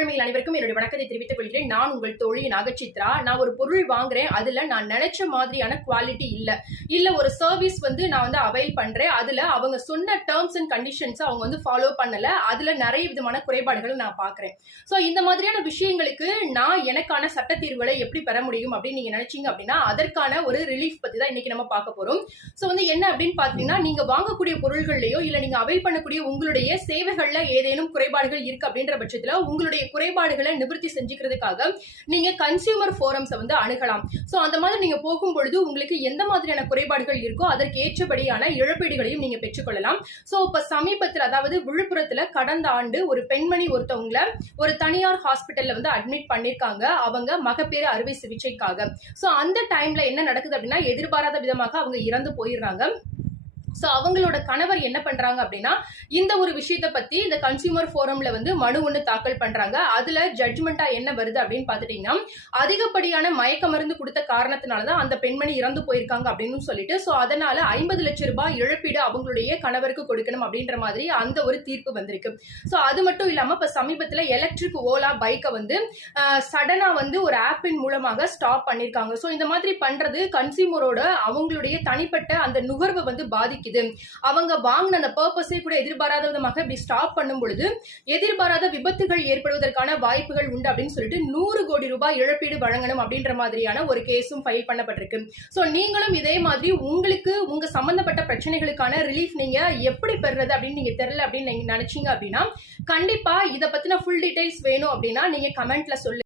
தோழமையில் அனைவருக்கும் என்னுடைய வணக்கத்தை தெரிவித்துக் கொள்கிறேன். நான் உங்கள் தோழி நாகசித்ரா. நான் ஒரு பொருள் வாங்குறேன், அதுல நான் நினைச்ச மாதிரியான குவாலிட்டி இல்ல ஒரு சர்வீஸ் நான் அவைல் பண்றேன், அதுல அவங்க சொன்ன டேர்ம்ஸ் அண்ட் கண்டிஷன்ஸ் அவங்க ஃபாலோ பண்ணல, அதுல நிறைய விதமான குறைபாடுகளை நான் பாக்குறேன். சோ இந்த மாதிரியான விஷயங்களுக்கு நான் எனக்கான சட்ட தீர்வுகளை எப்படி பெற முடியும் அப்படின்னு நீங்க நினைச்சீங்க அப்படின்னா அதற்கான ஒரு ரிலீஃப் பத்தி தான் இன்னைக்கு நம்ம பார்க்க போறோம். சோ என்ன அப்படின்னு பாத்தீங்கன்னா, நீங்க வாங்கக்கூடிய பொருள்கள்லயோ இல்ல நீங்க அவைல் பண்ணக்கூடிய உங்களுடைய சேவைகள்ல ஏதேனும் குறைபாடுகள் இருக்கு அப்படின்ற பட்சத்துல உங்களுடைய குறைபாடுகளை நிவர்த்தி செஞ்சுக்கிறதுக்காக நீங்க கன்சியூமர் ஃபோரம்ஸ் அணுகலாம். சோ அந்த மாதிரி நீங்க போகும் பொழுது உங்களுக்கு எந்த மாதிரியான குறைபாடுகள் இருக்கோ அதற்கு ஏற்றபடியான இழப்பீடுகளையும் நீங்க பெற்றுக்கொள்ளலாம். சோ இப்ப சமீபத்தில், அதாவது விழுப்புரத்துல கடந்த ஆண்டு ஒரு பெண்மணி ஒருத்தவங்கள ஒரு தனியார் ஹாஸ்பிட்டல்ல அட்மிட் பண்ணிருக்காங்க, அவங்க மகப்பேறு அறுவை சிகிச்சைக்காக. சோ அந்த டைம்ல என்ன நடக்குது அப்படின்னா, எதிர்பாராத விதமாக அவங்க இறந்து போயிடுறாங்க. சோ அவங்களோட கணவர் என்ன பண்றாங்க அப்படின்னா, இந்த ஒரு விஷயத்தை பத்தி இந்த கன்சியூமர் ஃபோரம்ல மனு ஒண்ணு தாக்கல் பண்றாங்க. அதுல ஜட்ஜ்மெண்டா என்ன வருது அப்படின்னு பாத்துட்டீங்கன்னா, அதிகப்படியான மயக்க மருந்து கொடுத்த காரணத்தினாலதான் அந்த பெண்மணி இறந்து போயிருக்காங்க அப்படின்னு சொல்லிட்டு, சோ அதனால 50 லட்சம் ரூபாய் இழப்பீடு அவங்களுடைய கணவருக்கு கொடுக்கணும் அப்படின்ற மாதிரி அந்த ஒரு தீர்ப்பு வந்திருக்கு. சோ அது மட்டும் இல்லாம இப்ப சமீபத்துல எலக்ட்ரிக் ஓலா பைக்கை சடனா ஒரு ஆப்பின் மூலமாக ஸ்டாப் பண்ணிருக்காங்க. சோ இந்த மாதிரி பண்றது கன்சியூமரோட அவங்களுடைய தனிப்பட்ட அந்த நுகர்வை பாதிக்குது. அவங்க வாங்கின அந்த பர்பஸே கூட எதிர்பாராத விதமாக இப்படி ஸ்டாப் பண்ணும் பொழுது எதிர்பாராத விபத்துகள் ஏற்படுவதற்கான வாய்ப்புகள் உண்டு அப்படின்னு சொல்லிட்டு 100 கோடி ரூபாய் இழப்பீடு வழங்கணும் அப்படின்ற மாதிரியான ஒரு கேஸும் ஃபைல் பண்ணப்பட்டிருக்கு. சோ நீங்களும் இதே மாதிரி உங்களுக்கு உங்க சம்பந்தப்பட்ட பிரச்சனைகளுக்கான ரிலீஃப் நீங்க எப்படி பெறுறது அப்படின்னு நீங்க தெரியல அப்படின்னு நீங்க நினைச்சீங்க அப்படின்னா, கண்டிப்பா இதை பத்தின ஃபுல் டீடைல்ஸ் வேணும் அப்படின்னா நீங்க கமெண்ட்ல சொல்லுங்க.